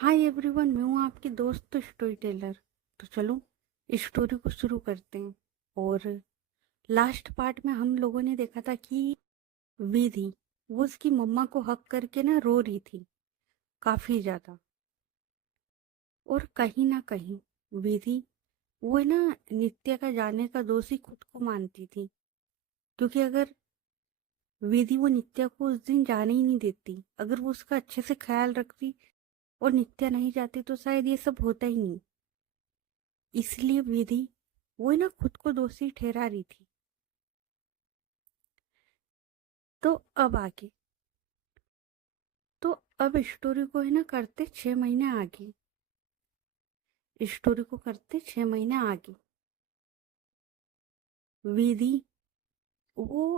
Hi everyone, मैं हूँ आपकी दोस्त स्टोरी टेलर। तो चलो इस स्टोरी को शुरू करते हैं। और लास्ट पार्ट में हम लोगों ने देखा था कि विधि वो उसकी मम्मा को हक करके ना रो रही थी काफी ज्यादा। और कहीं ना कहीं विधि वो है ना नित्या का जाने का दोषी खुद को मानती थी, क्योंकि अगर विधि वो नित्या को उस दिन जाने ही नहीं देती, अगर वो उसका अच्छे से ख्याल रखती और नित्या नहीं जाती तो शायद ये सब होता ही नहीं। इसलिए विधि वो ना खुद को दोषी ठहरा रही थी। तो अब आगे, तो अब स्टोरी को है ना करते 6 महीने आगे। स्टोरी को करते 6 महीने आगे। विधि वो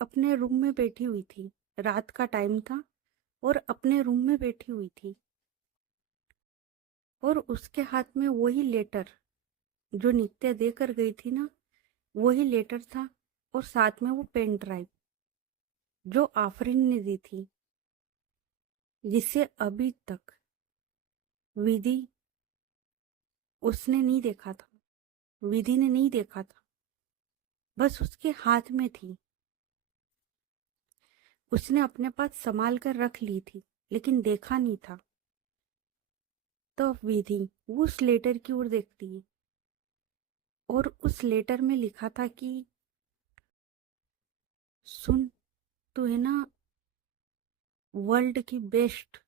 अपने रूम में बैठी हुई थी। रात का टाइम था और अपने रूम में बैठी हुई थी। और उसके हाथ में वही लेटर जो नित्या देकर गई थी ना, वही लेटर था। और साथ में वो पेन ड्राइव जो आफरीन ने दी थी, जिसे अभी तक विधि उसने नहीं देखा था, विधि ने नहीं देखा था, बस उसके हाथ में थी। उसने अपने पास संभाल कर रख ली थी, लेकिन देखा नहीं था। तो अब विधि वो उस लेटर की ओर देखती है, और उस लेटर में लिखा था कि सुन, तू है ना वर्ल्ड की बेस्ट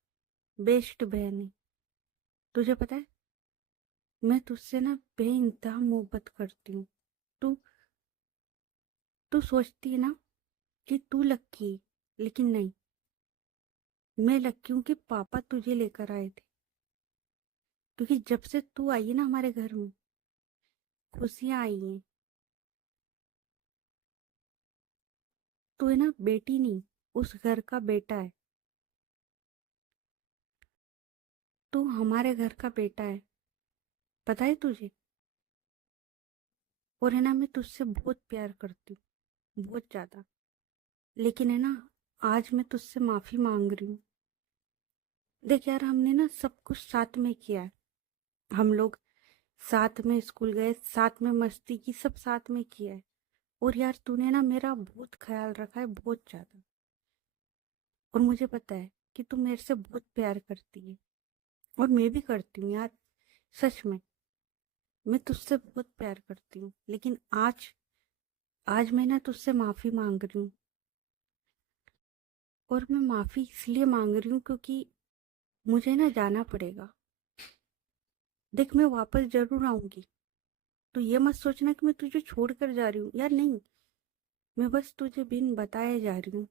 बेस्ट बहन है। तुझे पता है, मैं तुझसे ना बेइंतहा मोहब्बत करती हूँ। तू तू सोचती है ना कि तू लक्की है, लेकिन नहीं, मैं लक्की हूँ कि पापा तुझे लेकर आए थे। क्योंकि जब से तू आई है ना हमारे घर में, खुशियां आई हैं। तू है ना बेटी नहीं, उस घर का बेटा है। तू हमारे घर का बेटा है, पता है तुझे। और है ना मैं तुझसे बहुत प्यार करती हूँ, बहुत ज्यादा। लेकिन है ना आज मैं तुझसे माफी मांग रही हूँ। देख यार, हमने ना सब कुछ साथ में किया है। हम लोग साथ में स्कूल गए, साथ में मस्ती की, सब साथ में किया है। और यार तूने ना मेरा बहुत ख्याल रखा है, बहुत ज्यादा। और मुझे पता है कि तू मेरे से बहुत प्यार करती है, और मैं भी करती हूँ यार। सच में मैं तुझसे बहुत प्यार करती हूँ। लेकिन आज आज मैं ना तुझसे माफी मांग रही हूँ। और मैं माफी इसलिए मांग रही हूँ क्योंकि मुझे ना जाना पड़ेगा। देख, मैं वापस जरूर आऊंगी। तो ये मत सोचना कि मैं तुझे छोड़ कर जा रही हूँ, यार नहीं। मैं बस तुझे बिन बताए जा रही हूँ,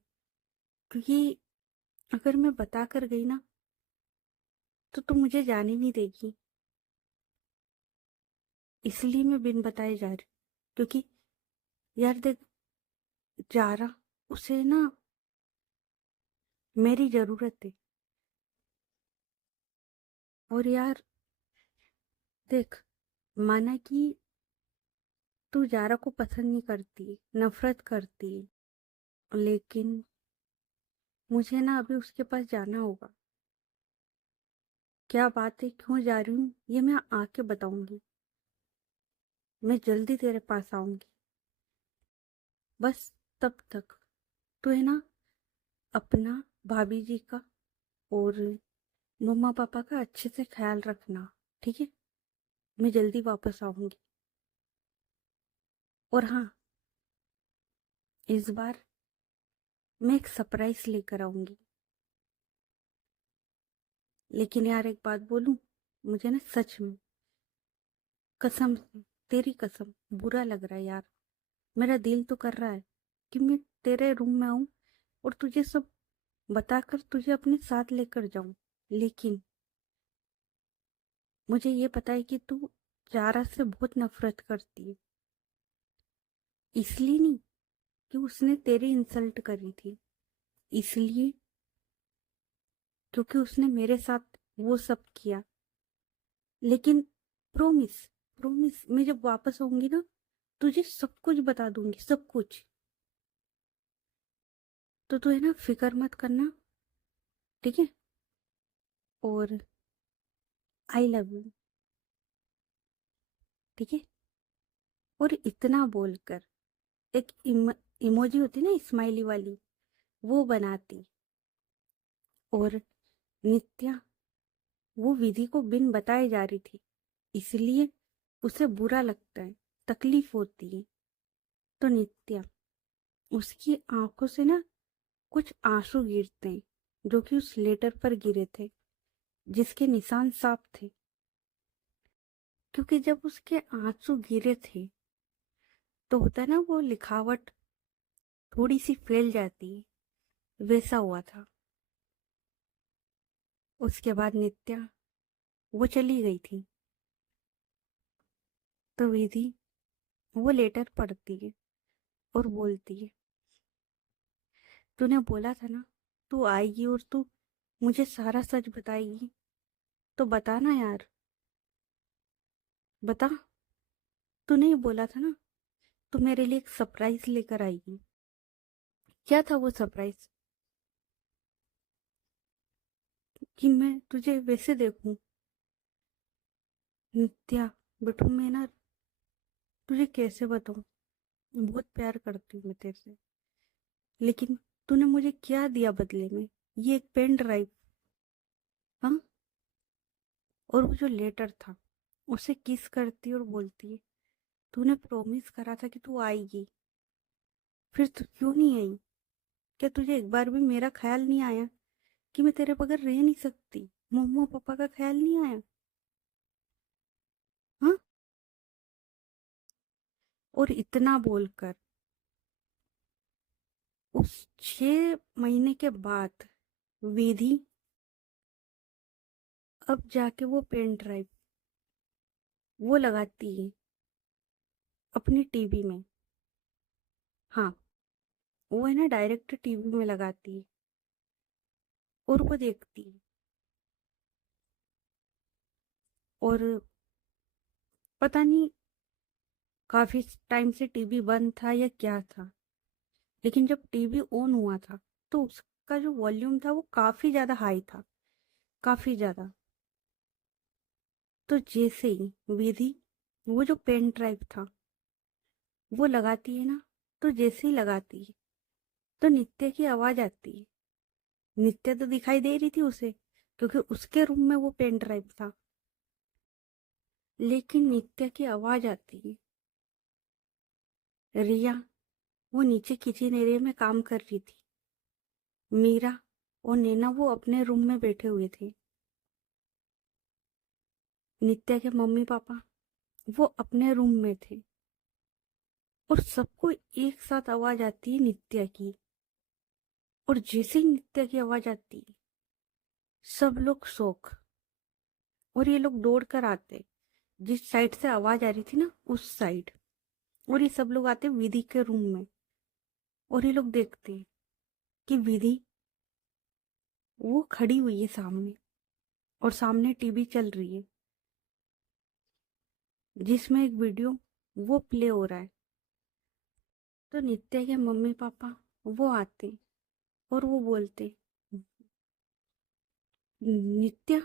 क्योंकि अगर मैं बता कर गई ना तो तू मुझे जाने नहीं देगी। इसलिए मैं बिन बताए जा रही हूँ, क्योंकि यार देख, जारा, उसे ना मेरी जरूरत है। और यार देख, माना कि तू जारा को पसंद नहीं करती, नफरत करती, लेकिन मुझे ना अभी उसके पास जाना होगा। क्या बात है, क्यों जा रही हूँ, ये मैं आके बताऊंगी। मैं जल्दी तेरे पास आऊंगी। बस तब तक तू है ना अपना, भाभी जी का और मम्मा पापा का अच्छे से ख्याल रखना, ठीक है। मैं जल्दी वापस आऊंगी। और हाँ, इस बार मैं एक सरप्राइज लेकर आऊंगी। लेकिन यार एक बात बोलूं, मुझे ना सच में, कसम से, तेरी कसम, बुरा लग रहा है यार। मेरा दिल तो कर रहा है कि मैं तेरे रूम में आऊं और तुझे सब बताकर तुझे अपने साथ लेकर जाऊं। लेकिन मुझे ये पता है कि तू जारा से बहुत नफरत करती है। इसलिए नहीं कि उसने तेरी इंसल्ट करी थी, इसलिए क्योंकि उसने मेरे साथ वो सब किया। लेकिन प्रोमिस, प्रोमिस, मैं जब वापस आऊंगी ना तुझे सब कुछ बता दूंगी, सब कुछ। तो तू है ना फिक्र मत करना, ठीक है। और आई लव यू, ठीक है। और इतना बोलकर एक इमोजी होती ना स्माइली वाली, वो बनाती। और नित्या वो विधि को बिन बताए जा रही थी, इसलिए उसे बुरा लगता है, तकलीफ होती है। तो नित्या, उसकी आंखों से ना कुछ आंसू गिरते हैं, जो कि उस लेटर पर गिरे थे, जिसके निशान साफ थे। क्योंकि जब उसके आंसू गिरे थे तो होता है ना, वो लिखावट थोड़ी सी फैल जाती है, वैसा हुआ था। उसके बाद नित्या वो चली गई थी। तो विधि वो लेटर पढ़ती है और बोलती है, तूने बोला था ना तू आएगी और तू मुझे सारा सच बताएगी, तो बता ना यार, बता। तूने ही बोला था ना तू मेरे लिए एक सरप्राइज लेकर आएगी। क्या था वो सरप्राइज? कि मैं तुझे वैसे देखूं? नित्या बेटू, मैं ना तुझे कैसे बताऊं, बहुत प्यार करती हूँ मैं तेरे से, लेकिन तूने मुझे क्या दिया बदले में? ये एक पेन ड्राइव, हाँ। और वो जो लेटर था, उसे किस करती और बोलती है, तूने प्रॉमिस करा था कि तू आएगी, फिर तू क्यों नहीं आई? क्या तुझे एक बार भी मेरा ख्याल नहीं आया कि मैं तेरे बगैर रह नहीं सकती? मम्मा पापा का ख्याल नहीं आया? हाँ। और इतना बोलकर उस 6 महीने के बाद विधि अब जाके वो पेन ड्राइव वो लगाती है अपनी टीवी में। हाँ, वो है ना डायरेक्ट टीवी में लगाती है और वो देखती है। और पता नहीं काफी टाइम से टीवी बंद था या क्या था, लेकिन जब टीवी ऑन हुआ था तो उसका जो वॉल्यूम था वो काफी ज्यादा हाई था, काफी ज्यादा। तो जैसे ही विधि वो जो पेन ड्राइव था वो लगाती है ना, तो जैसे ही लगाती है तो नित्य की आवाज आती है। नित्य तो दिखाई दे रही थी उसे, क्योंकि उसके रूम में वो पेन ड्राइव था। लेकिन नित्य की आवाज आती है, रिया वो नीचे किचन एरिया में काम कर रही थी, मीरा और नैना वो अपने रूम में बैठे हुए थे, नित्या के मम्मी पापा वो अपने रूम में थे। और सबको एक साथ आवाज आती है नित्या की। और जैसे ही नित्या की आवाज आती है, सब लोग शौक। और ये लोग दौड़ कर आते जिस साइड से आवाज आ रही थी ना, उस साइड। और ये सब लोग आते विधि के रूम में। और ये लोग देखते कि विधि वो खड़ी हुई है सामने, और सामने टीवी चल रही है जिसमें एक वीडियो वो प्ले हो रहा है। तो नित्या के मम्मी पापा वो आते और वो बोलते, नित्या।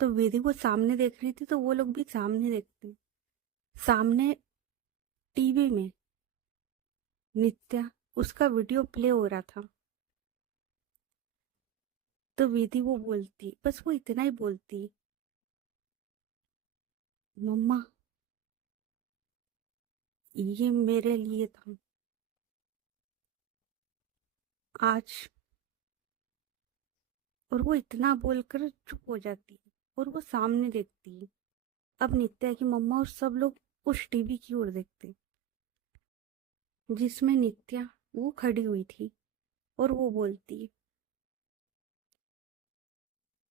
तो विधि को सामने देख रही थी तो वो लोग भी सामने देखते। सामने टीवी में नित्या उसका वीडियो प्ले हो रहा था। तो विधि वो बोलती, बस वो इतना ही बोलती, मम्मा ये मेरे लिए था आज। और वो इतना बोलकर चुप हो जाती है और वो सामने देखती है। अब नित्या की मम्मा और सब लोग उस टीवी की ओर देखते जिसमें नित्या वो खड़ी हुई थी। और वो बोलती,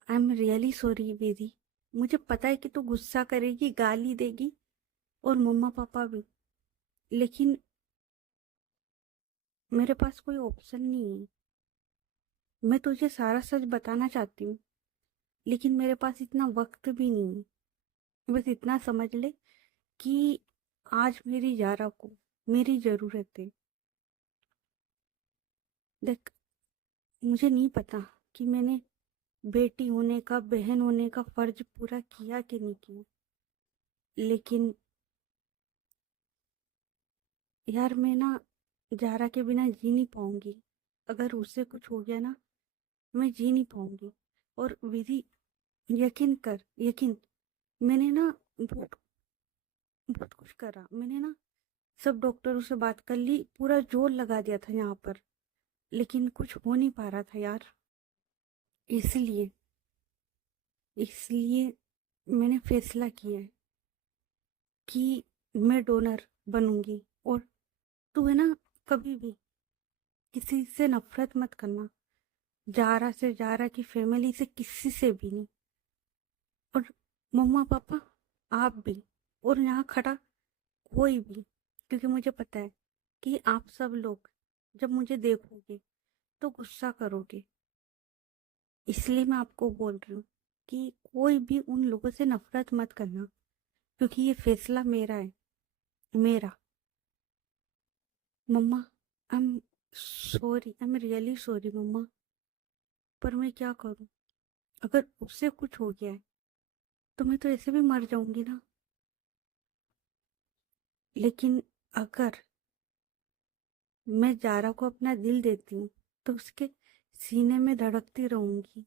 आई एम रियली सॉरी विधि, मुझे पता है कि तू गुस्सा करेगी, गाली देगी, और मम्मा पापा भी, लेकिन मेरे पास कोई ऑप्शन नहीं है। मैं तुझे सारा सच बताना चाहती हूँ, लेकिन मेरे पास इतना वक्त भी नहीं है। बस इतना समझ ले कि आज मेरी जारा को मेरी जरूरत है। देख, मुझे नहीं पता कि मैंने बेटी होने का, बहन होने का फर्ज पूरा किया कि नहीं किया। लेकिन यार मैं ना जारा के बिना जी नहीं पाऊंगी। अगर उससे कुछ हो गया ना, मैं जी नहीं पाऊंगी। और विधि, यकीन कर, यकीन, मैंने ना बहुत बहुत कुछ करा। मैंने ना सब डॉक्टरों से बात कर ली, पूरा जोर लगा दिया था यहाँ पर, लेकिन कुछ हो नहीं पा रहा था यार। इसलिए इसलिए मैंने फैसला किया है कि मैं डोनर बनूंगी। और तू है ना, कभी भी किसी से नफरत मत करना। जारा से, जारा की फैमिली से, किसी से भी नहीं। और मम्मा पापा, आप भी, और यहाँ खड़ा कोई भी, क्योंकि मुझे पता है कि आप सब लोग जब मुझे देखोगे तो गुस्सा करोगे। इसलिए मैं आपको बोल रही हूँ कि कोई भी उन लोगों से नफरत मत करना, क्योंकि ये फैसला मेरा है, मेरा। मम्मा, I am sorry, I am really sorry मम्मा, पर मैं क्या करूँ। अगर उससे कुछ हो गया है तो मैं तो ऐसे भी मर जाऊंगी ना। लेकिन अगर मैं जारा को अपना दिल देती हूँ तो उसके सीने में धड़कती रहूंगी।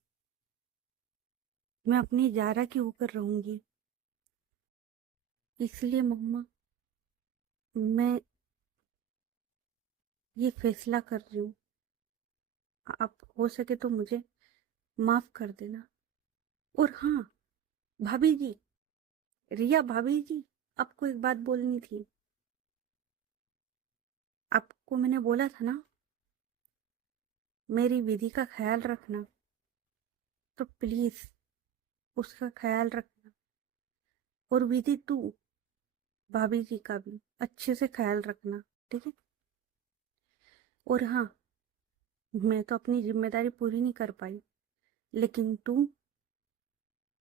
मैं अपनी जारा की होकर रहूंगी। इसलिए मम्मा, मैं ये फैसला कर रही हूँ, आप हो सके तो मुझे माफ कर देना। और हाँ भाभी जी, रिया भाभी जी, आपको एक बात बोलनी थी। आपको मैंने बोला था ना, मेरी विधि का ख्याल रखना, तो प्लीज उसका ख्याल रखना। और विधि तू, भाभी जी का भी अच्छे से ख्याल रखना, ठीक है। और हाँ, मैं तो अपनी जिम्मेदारी पूरी नहीं कर पाई, लेकिन तू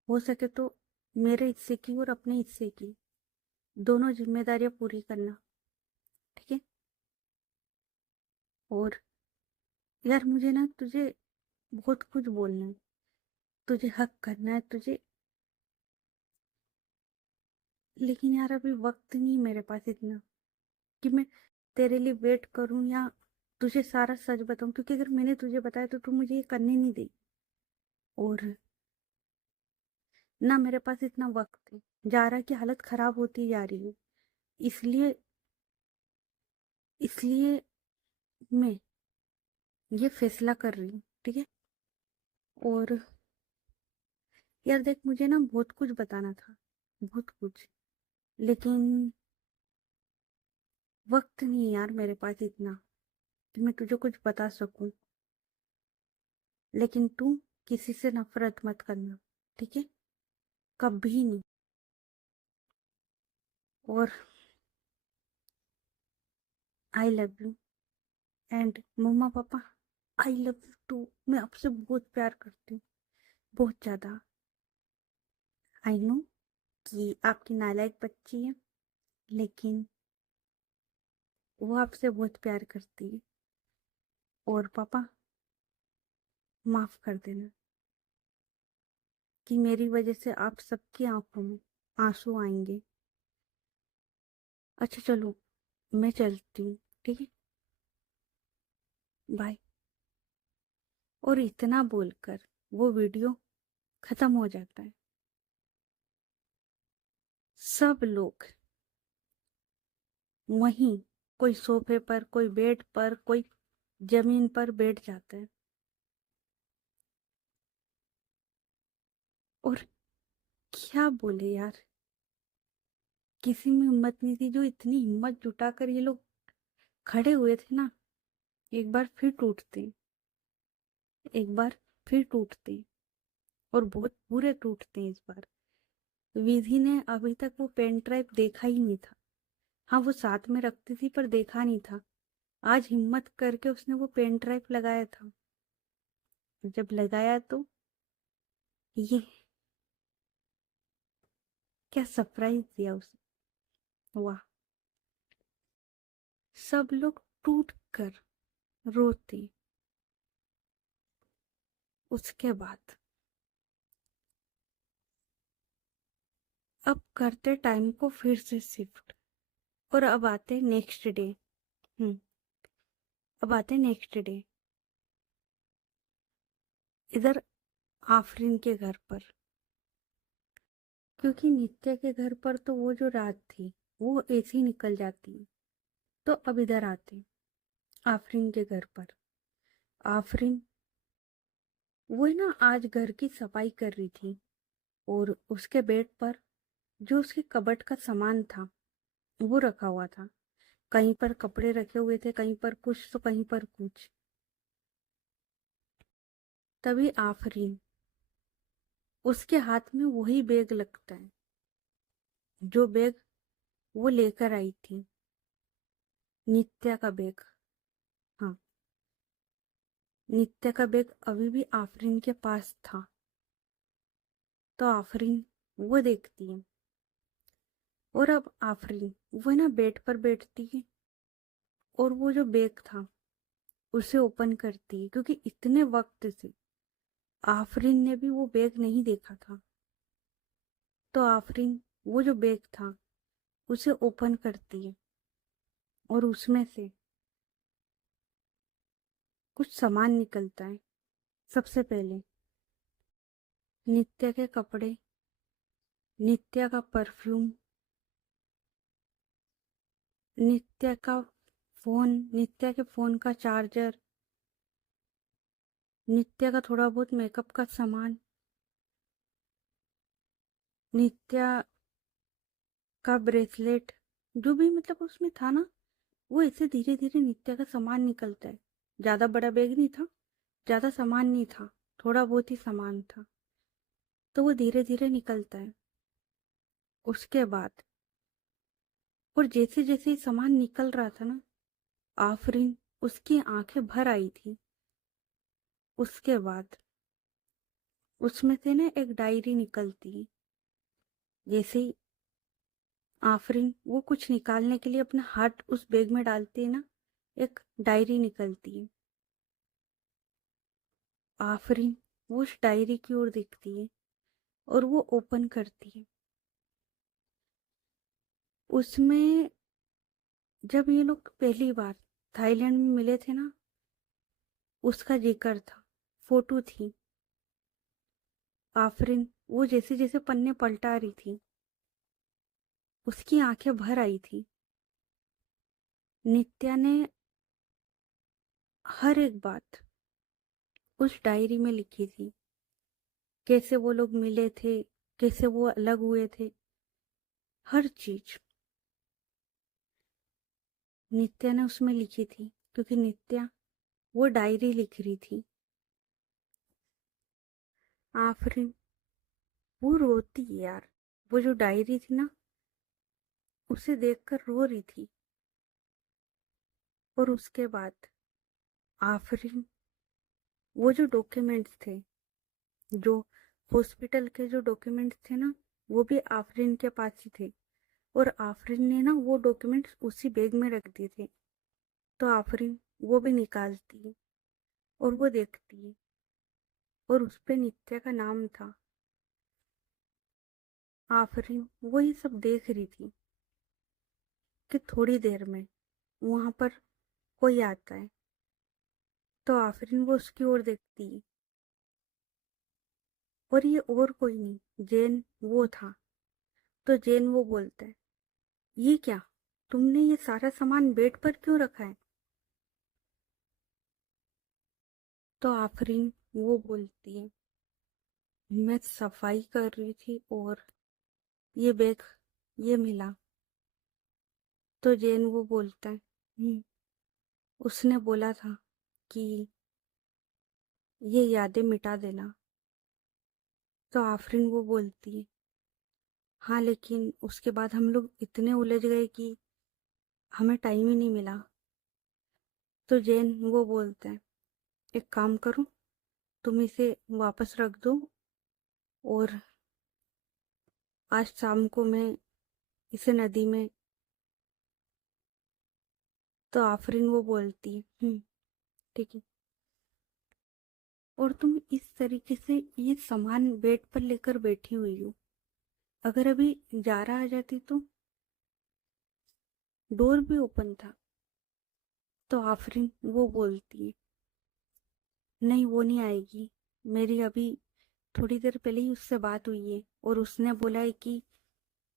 हो सके तो मेरे हिस्से की और अपने हिस्से की दोनों जिम्मेदारियां पूरी करना, ठीक है। और यार मुझे ना तुझे बहुत कुछ बोलना है, तुझे हक करना है तुझे, लेकिन यार अभी वक्त नहीं मेरे पास इतना कि मैं तेरे लिए वेट करूं या तुझे सारा सच बताऊं, क्योंकि अगर मैंने तुझे बताया तो तू मुझे ये करने नहीं देगी। और ना मेरे पास इतना वक्त है, जारा की हालत खराब होती जा रही है। इसलिए इसलिए मैं ये फैसला कर रही हूँ, ठीक है। और यार देख, मुझे ना बहुत कुछ बताना था, बहुत कुछ, लेकिन वक्त नहीं है यार मेरे पास इतना कि मैं तुझे कुछ बता सकूं। लेकिन तू किसी से नफरत मत करना, ठीक है, कभी नहीं। और आई लव यू। एंड मम्मा पापा, आई लव यू टू। मैं आपसे बहुत प्यार करती हूँ, बहुत ज्यादा। आई नो कि आपकी नालायक बच्ची है, लेकिन वो आपसे बहुत प्यार करती है। और पापा, माफ कर देना कि मेरी वजह से आप सबकी आंखों में आंसू आएंगे। अच्छा चलो, मैं चलती हूँ, ठीक है, बाय। और इतना बोलकर वो वीडियो खत्म हो जाता है। सब लोग वहीं, कोई सोफे पर, कोई बेड पर, कोई जमीन पर बैठ जाते हैं। और क्या बोले यार, किसी में हिम्मत नहीं थी। जो इतनी हिम्मत जुटाकर ये लोग खड़े हुए थे ना, एक बार फिर टूटते, एक बार फिर टूटते, और बहुत बुरे टूटते हैं इस बार। विधि ने अभी तक वो पेन ड्राइव देखा ही नहीं था। हाँ, वो साथ में रखती थी पर देखा नहीं था। आज हिम्मत करके उसने वो पेन ड्राइव लगाया था। जब लगाया तो ये क्या सरप्राइज दिया उसे, वाह। सब लोग टूट कर रोते। उसके बाद अब करते टाइम को फिर से शिफ्ट और अब आते नेक्स्ट डे। अब आते नेक्स्ट डे इधर आफरीन के घर पर, क्योंकि नित्या के घर पर तो वो जो रात थी वो ऐसे ही निकल जाती है। तो अब इधर आते आफरीन के घर पर। आफरीन वो है ना आज घर की सफाई कर रही थी और उसके बेड पर जो उसके कबर्ड का सामान था वो रखा हुआ था। कहीं पर कपड़े रखे हुए थे, कहीं पर कुछ तो कहीं पर कुछ। तभी आफरीन उसके हाथ में वही बैग लगता है जो बैग वो लेकर आई थी, नित्या का बैग। हाँ, नित्या का बैग अभी भी आफरीन के पास था। तो आफरीन वो देखती है और अब आफरीन वो ना बेड पर बैठती है और वो जो बैग था उसे ओपन करती है, क्योंकि इतने वक्त से आफरीन ने भी वो बैग नहीं देखा था। तो आफरीन वो जो बैग था उसे ओपन करती है और उसमें से कुछ सामान निकलता है। सबसे पहले नित्या के कपड़े, नित्या का परफ्यूम, नित्या का फोन, नित्या के फोन का चार्जर, नित्या का थोड़ा बहुत मेकअप का सामान, नित्या का ब्रेसलेट, जो भी मतलब उसमें था ना, वो ऐसे धीरे धीरे नित्या का सामान निकलता है। ज्यादा बड़ा बैग नहीं था, ज्यादा सामान नहीं था, थोड़ा बहुत ही सामान था। तो वो धीरे धीरे निकलता है। उसके बाद और जैसे जैसे ही सामान निकल रहा था ना, आफरीन उसकी आंखें भर आई थी। उसके बाद उसमें से ना एक डायरी निकलती है। जैसे ही आफरीन वो कुछ निकालने के लिए अपना हाथ उस बैग में डालती है ना, एक डायरी निकलती है। आफरीन वो उस डायरी की ओर देखती है और वो ओपन करती है। उसमें जब ये लोग पहली बार थाईलैंड में मिले थे ना, उसका जिक्र था, फोटो थी। आफरीन वो जैसे जैसे पन्ने पलटा रही थी, उसकी आंखें भर आई थी। नित्या ने हर एक बात उस डायरी में लिखी थी। कैसे वो लोग मिले थे, कैसे वो अलग हुए थे, हर चीज नित्या ने उसमें लिखी थी, क्योंकि नित्या वो डायरी लिख रही थी। आफरीन वो रोती है यार, वो जो डायरी थी ना उसे देखकर रो रही थी। और उसके बाद आफरीन वो जो डॉक्यूमेंट्स थे, जो हॉस्पिटल के जो डॉक्यूमेंट्स थे ना, वो भी आफरीन के पास ही थे। और आफरीन ने ना वो डॉक्यूमेंट्स उसी बैग में रख दिए थे। तो आफरीन वो भी निकालती है और वो देखती है और उस पे नित्या का नाम था। आफरीन वो ये सब देख रही थी कि थोड़ी देर में वहां पर कोई आता है। तो आफरीन वो उसकी ओर देखती है और ये और कोई नहीं, जैन वो था। तो जैन वो बोलता है, ये क्या, तुमने ये सारा सामान बेड पर क्यों रखा है? तो आफरीन वो बोलती है, मैं सफाई कर रही थी और ये बैग ये मिला। तो जैन वो बोलता है, उसने बोला था कि ये यादें मिटा देना। तो आफरीन वो बोलती है, हाँ लेकिन उसके बाद हम लोग इतने उलझ गए कि हमें टाइम ही नहीं मिला। तो जैन वो बोलता है, एक काम करो, तुम इसे वापस रख दो और आज शाम को मैं इसे नदी में। तो आफरीन वो बोलती है, ठीक है। और तुम इस तरीके से ये सामान बेड पर लेकर बैठी हुई हो, अगर अभी जारा आ जाती तो डोर भी ओपन था। तो आफरीन वो बोलती है, नहीं वो नहीं आएगी, मेरी अभी थोड़ी देर पहले ही उससे बात हुई है और उसने बोला है कि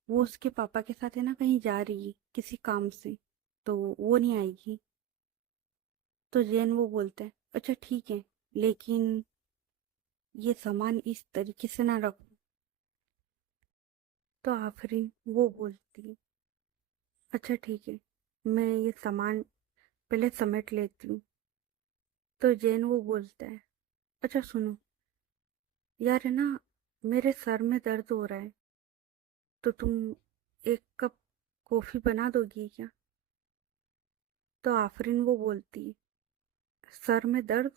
वो उसके पापा के साथ है ना कहीं जा रही है किसी काम से, तो वो नहीं आएगी। तो जैन वो बोलता है अच्छा ठीक है, लेकिन ये सामान इस तरीके से ना रखो। तो आफरीन वो बोलती है अच्छा ठीक है, मैं ये सामान पहले समेट लेती हूँ। तो जैन वो बोलता है अच्छा सुनो यार, है ना मेरे सर में दर्द हो रहा है, तो तुम एक कप कॉफी बना दोगी क्या? तो आफरीन वो बोलती है सर में दर्द?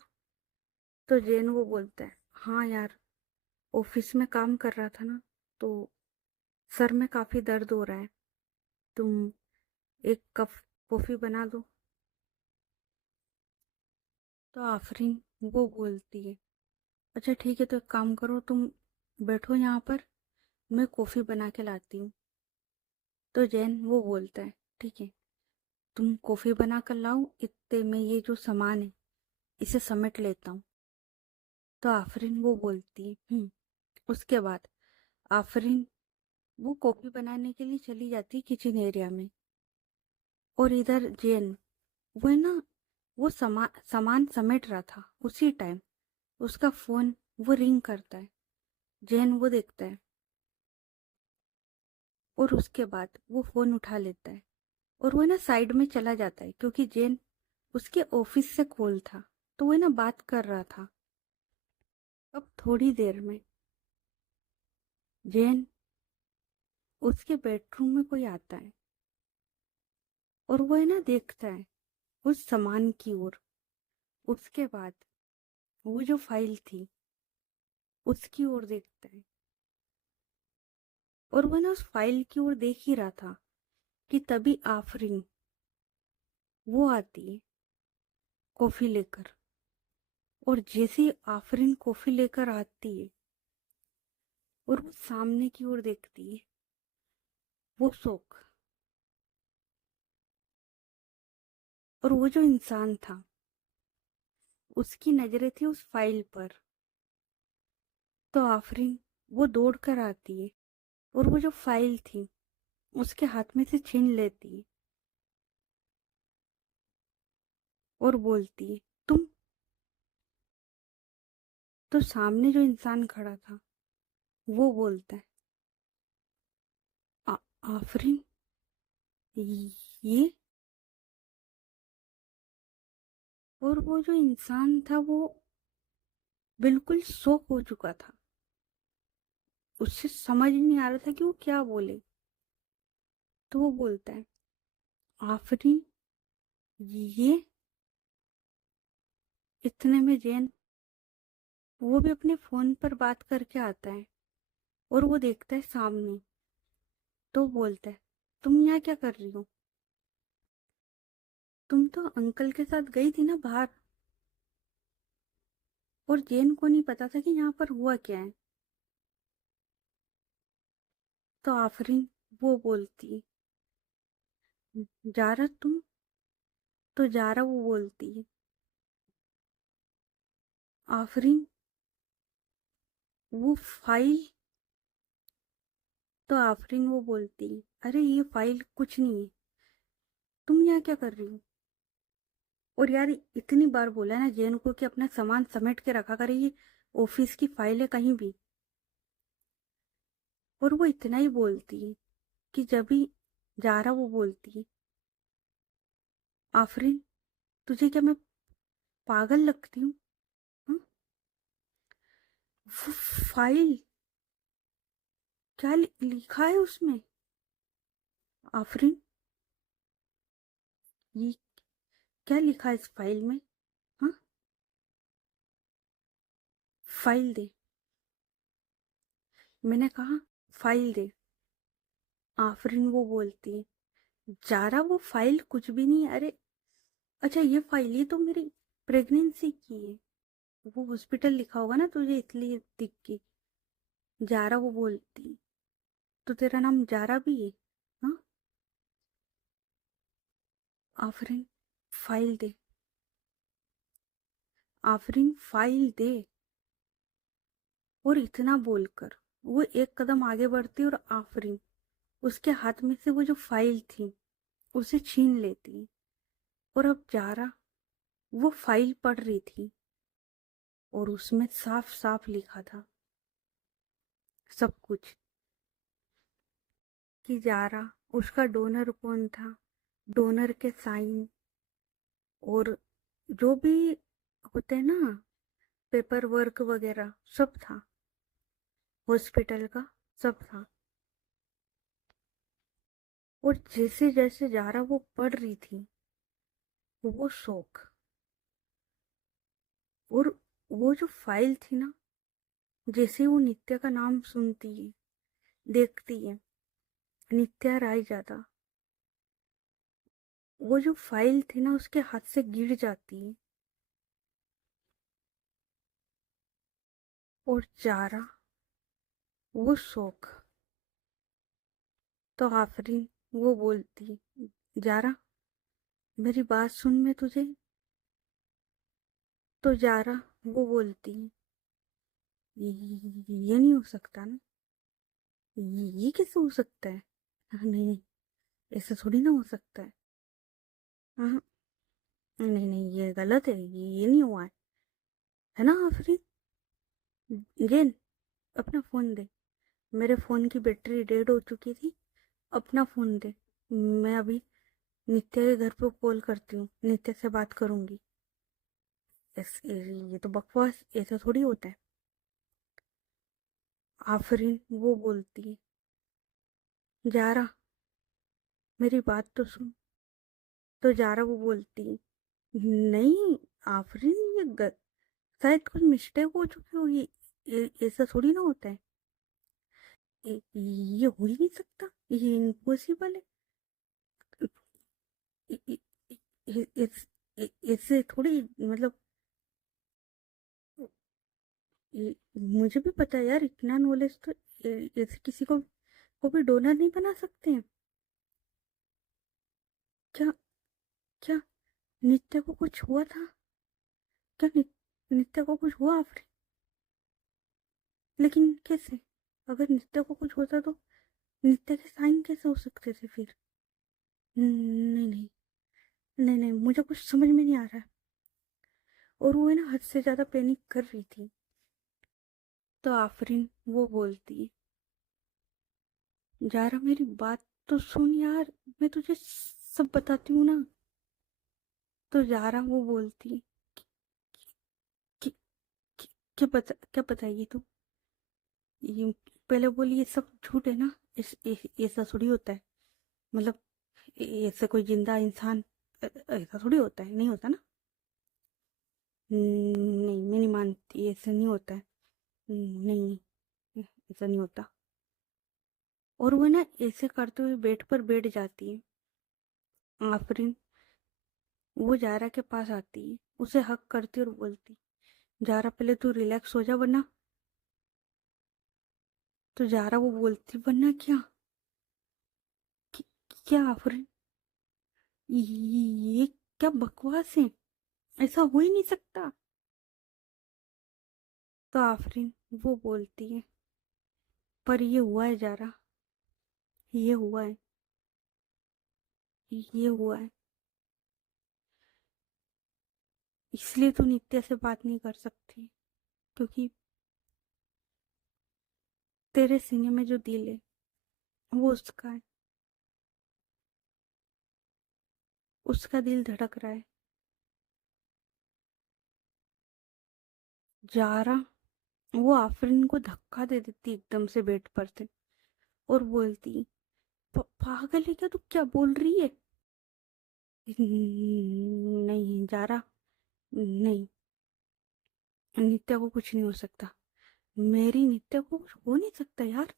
तो जैन वो बोलता है हाँ यार, ऑफिस में काम कर रहा था ना, तो सर में काफी दर्द हो रहा है, तुम एक कप कॉफी बना दो। तो आफरीन वो बोलती है अच्छा ठीक है, तो एक काम करो, तुम बैठो यहाँ पर, मैं कॉफी बना के लाती हूँ। तो जैन वो बोलता है ठीक है, तुम कॉफी बना कर लाओ, इतने में ये जो सामान है इसे समेट लेता हूँ। तो आफरीन वो बोलती है उसके बाद आफरीन वो कॉफी बनाने के लिए चली जाती है किचन एरिया में। और इधर जैन वो है ना वो सामान समेट रहा था, उसी टाइम उसका फोन वो रिंग करता है। जैन वो देखता है और उसके बाद वो फोन उठा लेता है और वो है ना साइड में चला जाता है, क्योंकि जैन उसके ऑफिस से कॉल था, तो वो है ना बात कर रहा था। अब थोड़ी देर में जैन उसके बेडरूम में कोई आता है और वो है ना देखता है उस सामान की ओर। उसके बाद वो जो फाइल थी उसकी ओर देखता है और वो ना उस फाइल की ओर देख ही रहा था कि तभी आफरीन वो आती है कॉफी लेकर। और जैसे ही आफरीन कॉफी लेकर आती है और वो सामने की ओर देखती है, वो शौक और वो जो इंसान था उसकी नजरें थी उस फाइल पर। तो आफरीन वो दौड़ कर आती है और वो जो फाइल थी उसके हाथ में से छीन लेती है और बोलती है तुम। तो सामने जो इंसान खड़ा था वो बोलता है आफरीन ये। और वो जो इंसान था वो बिल्कुल शॉक हो चुका था, उससे समझ नहीं आ रहा था कि वो क्या बोले। तो वो बोलता है आफरीन ये। इतने में जैन वो भी अपने फोन पर बात करके आता है और वो देखता है सामने। तो बोलता है तुम यहाँ क्या कर रही हो? तुम तो अंकल के साथ गई थी ना बाहर। और जैन को नहीं पता था कि यहाँ पर हुआ क्या है। तो आफरीन वो बोलती जारा तुम। तो जारा वो बोलती है आफरीन वो फाइल। तो आफरीन वो बोलती अरे ये फाइल कुछ नहीं है, तुम यहाँ क्या कर रही हो? और यार इतनी बार बोला है ना जैन को कि अपना सामान समेट के रखा करे, ये ऑफिस की फाइल है कहीं भी। और वो इतना ही बोलती है कि जब भी जारा वो बोलती है आफरीन तुझे क्या मैं पागल लगती हूँ? हाँ? वो फाइल क्या लिखा है उसमें? आफरीन ये क्या लिखा है इस फाइल में? हाँ, फाइल दे। मैंने कहा फाइल दे। आफरीन वो बोलती है जारा वो फाइल कुछ भी नहीं है। अरे अच्छा ये फाइल ये तो मेरी प्रेगनेंसी की है, वो हॉस्पिटल लिखा होगा ना तुझे इसलिए दिख की। जारा वो बोलती तो तेरा नाम जारा भी है? हाँ। आफरीन, फाइल दे। आफरीन, फाइल दे। और इतना बोलकर वो एक कदम आगे बढ़ती और आफरीन उसके हाथ में से वो जो फाइल थी उसे छीन लेती। और अब जारा वो फाइल पढ़ रही थी और उसमें साफ साफ लिखा था सब कुछ, कि जारा, उसका डोनर कौन था, डोनर के साइन, और जो भी होते हैं ना पेपर वर्क वगैरह सब था, हॉस्पिटल का सब था। और जैसे जैसे जारा वो पढ़ रही थी वो शौक, और वो जो फाइल थी ना, जैसे वो नित्या का नाम सुनती है, देखती है, नित्या राय ज्यादा, वो जो फाइल थी ना उसके हाथ से गिर जाती है। और जारा वो शौक, तो आफरीन वो बोलती, जारा मेरी बात सुन, मैं तुझे। तो जारा वो बोलती, ये नहीं हो सकता ना, ये कैसे हो सकता है? हाँ, नहीं नहीं, ऐसा थोड़ी ना हो सकता है। हाँ, नहीं नहीं, ये गलत है, ये नहीं हुआ है ना आफरीन? जेन, अपना फोन दे। मेरे फोन की बैटरी डेड हो चुकी थी, अपना फोन दे। मैं अभी नित्या के घर पे कॉल करती हूँ, नित्या से बात करूंगी। ये तो बकवास, ऐसा थोड़ी होता है। आफरीन वो बोलती है, जारा मेरी बात तो सुन। तो जारा वो बोलती है, नहीं आफरीन, शायद कुछ मिस्टेक हो चुकी होगी, ऐसा थोड़ी ना होता है। ये हो ही नहीं सकता, ये इम्पॉसिबल है। इ- इ- इससे थोड़ी मतलब, मुझे भी पता है यार, इतना नॉलेज तो ऐसे किसी को भी डोनर नहीं बना सकते हैं क्या? क्या नित्या को कुछ हुआ था? क्या नित्या को कुछ हुआ आफरी? लेकिन कैसे? अगर नित्या को कुछ होता तो नित्या के साइन कैसे हो सकते थे फिर? नहीं नहीं, नहीं नहीं, मुझे कुछ समझ में नहीं आ रहा है। और वो है ना हद से ज्यादा पैनिक कर रही थी। तो आफरीन वो बोलती, जारा मेरी बात तो सुन यार, मैं तुझे सब बताती हूँ ना। तो जारा वो बोलती, कि, कि, क्या बताएगी तू? ये पहले बोली, ये सब झूठ है ना, ऐसा थोड़ी होता है, मतलब ऐसे कोई जिंदा इंसान, ऐसा थोड़ी होता है, नहीं होता ना। नहीं, मैं नहीं मानती, ऐसा नहीं होता है। नहीं नहीं, ऐसा नहीं होता। और वो ना ऐसे करते हुए बेड पर बैठ जाती है। आफरीन वो जारा के पास आती है, उसे हक करती और बोलती, जारा पहले तू रिलैक्स हो जा, वरना। तो जारा वो बोलती, वरना क्या? कि- क्या आफरीन, ये क्या बकवास है, ऐसा हो ही नहीं सकता। तो आफरीन वो बोलती है, पर ये हुआ है जारा, ये हुआ है, ये हुआ है। इसलिए तू नित्या से बात नहीं कर सकती, क्योंकि तेरे सीने में जो दिल है वो उसका है, उसका दिल धड़क रहा है। जारा वो आफरीन को धक्का दे देती एकदम से बेड पर से, और बोलती, पागल है क्या तू, क्या बोल रही है? नहीं जारा, नहीं, नित्या को कुछ नहीं हो सकता, मेरी नित्या को कुछ हो नहीं सकता यार।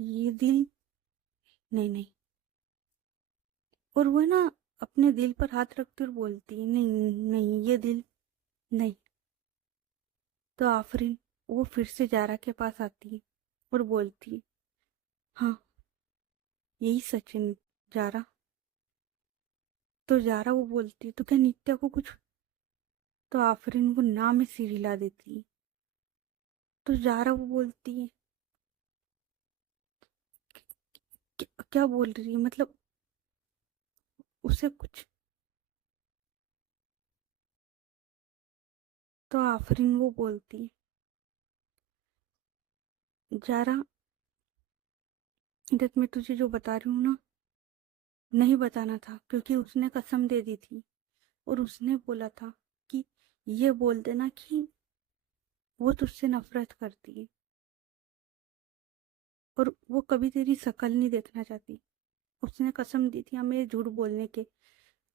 ये दिल, नहीं नहीं। और वो ना अपने दिल पर हाथ रखती और बोलती, नहीं नहीं, ये दिल नहीं। तो आफरीन वो फिर से जारा के पास आती है और बोलती, हाँ यही सचिन जारा। तो जारा वो बोलती, तो क्या नित्या को कुछ? तो आफरीन वो ना में सिर हिला देती। तो जारा वो बोलती है, क्या बोल रही है, मतलब उसे कुछ? तो आफरीन वो बोलती, जारा देख मैं तुझे जो बता रही हूँ ना, नहीं बताना था, क्योंकि उसने कसम दे दी थी और उसने बोला था कि ये बोल देना कि वो तुझसे नफरत करती है और वो कभी तेरी शक्ल नहीं देखना चाहती। उसने कसम दी थी हमें झूठ बोलने के।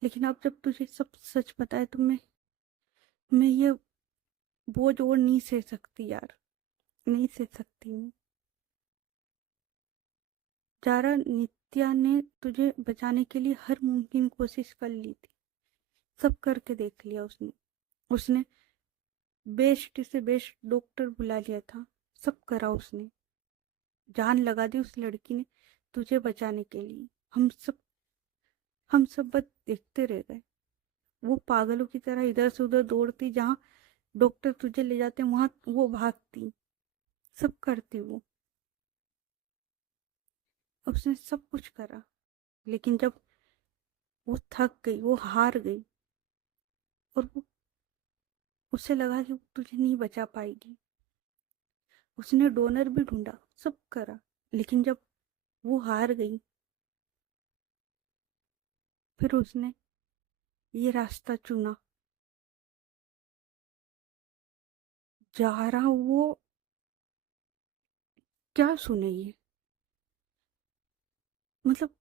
लेकिन अब जब तुझे सब सच पता है तो मैं ये बोझ और नहीं सह सकती यार, नहीं सह सकती मैं। जारा, नित्या ने तुझे बचाने के लिए हर मुमकिन कोशिश कर ली थी, सब करके देख लिया उसने। उसने बेस्ट से बेस्ट डॉक्टर बुला लिया था, सब करा उसने, जान लगा दी उस लड़की ने तुझे बचाने के लिए। हम सब बस देखते रह गए। वो पागलों की तरह इधर से उधर दौड़ती, जहाँ डॉक्टर तुझे ले जाते वहां वो भागती, सब करती वो। उसने सब कुछ करा, लेकिन जब वो थक गई, वो हार गई और वो उसे लगा कि वो तुझे नहीं बचा पाएगी, उसने डोनर भी ढूंढा, सब करा, लेकिन जब वो हार गई, फिर उसने ये रास्ता चुना। जा रहा वो, क्या सुने ये, मतलब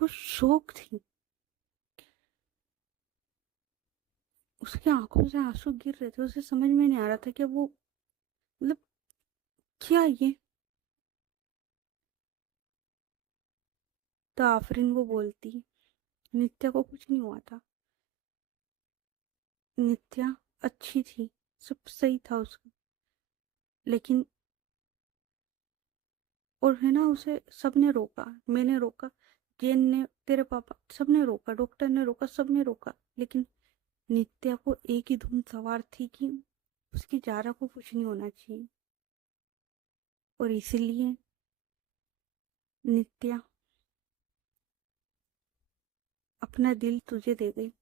वो शौक थी। उसकी आंखों से आंसू गिर रहे थे, उसे समझ में नहीं आ रहा था कि वो, मतलब क्या ये। तो आफरीन वो बोलती, नित्या को कुछ नहीं हुआ था, नित्या अच्छी थी, सब सही था उसका, लेकिन और है ना, उसे सबने रोका, मैंने रोका, जेन ने, तेरे पापा, सबने रोका, डॉक्टर ने रोका, सबने रोका, लेकिन नित्या को एक ही धुन सवार थी कि उसकी जारा को कुछ नहीं होना चाहिए। और इसलिए नित्या अपना दिल तुझे दे गई,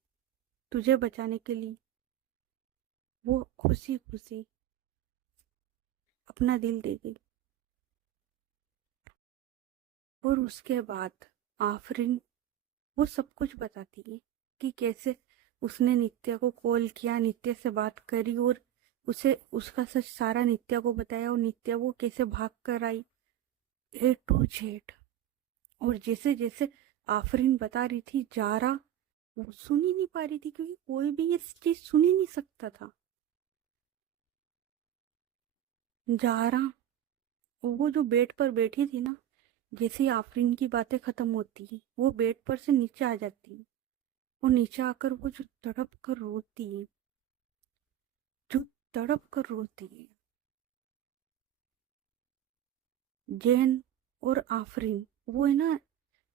तुझे बचाने के लिए। वो खुशी खुशी अपना दिल दे गई। और उसके बाद आफरीन वो सब कुछ बताती है कि कैसे उसने नित्या को कॉल किया, नित्या से बात करी और उसे उसका सच सारा नित्या को बताया, और नित्या वो कैसे भाग कर आई, A to Z। और जैसे जैसे आफरीन बता रही थी, जारा वो सुन ही नहीं पा रही थी, क्योंकि कोई भी ये चीज सुन ही नहीं सकता था। जारा वो जो बेड पर बैठी थी ना, जैसे ही आफरीन की बातें खत्म होती वो बेड पर से नीचे आ जाती, और नीचे आकर वो जो तड़प कर रोती है, जो तड़प कर रोती है। जैन और आफरीन वो है ना,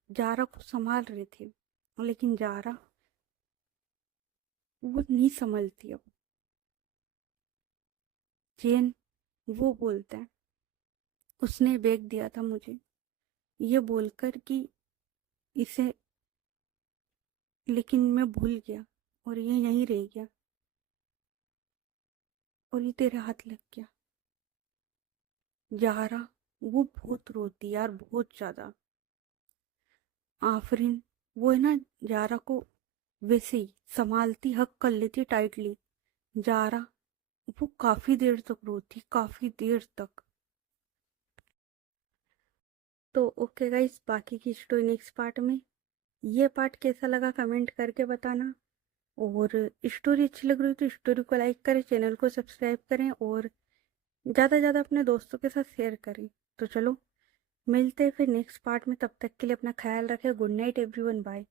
जारा को संभाल रहे थे, लेकिन जारा वो नहीं संभलती अब। जैन वो बोलता है, उसने बैग दिया था मुझे ये बोलकर कि इसे, लेकिन मैं भूल गया और ये यहीं रह गया और ये तेरे हाथ लग गया। जारा वो बहुत रोती यार, बहुत ज्यादा। आफरीन वो है ना, जारा को वैसे ही संभालती, हक कर लेती टाइटली। जारा वो काफी देर तक रोती, काफी देर तक। तो ओके गाइस, बाकी की स्टोरी नेक्स्ट पार्ट में। ये पार्ट कैसा लगा कमेंट करके बताना, और स्टोरी अच्छी लग रही है तो स्टोरी को लाइक करें, चैनल को सब्सक्राइब करें और ज़्यादा से ज़्यादा अपने दोस्तों के साथ शेयर करें। तो चलो मिलते हैं फिर नेक्स्ट पार्ट में, तब तक के लिए अपना ख्याल रखें। Good night everyone, bye.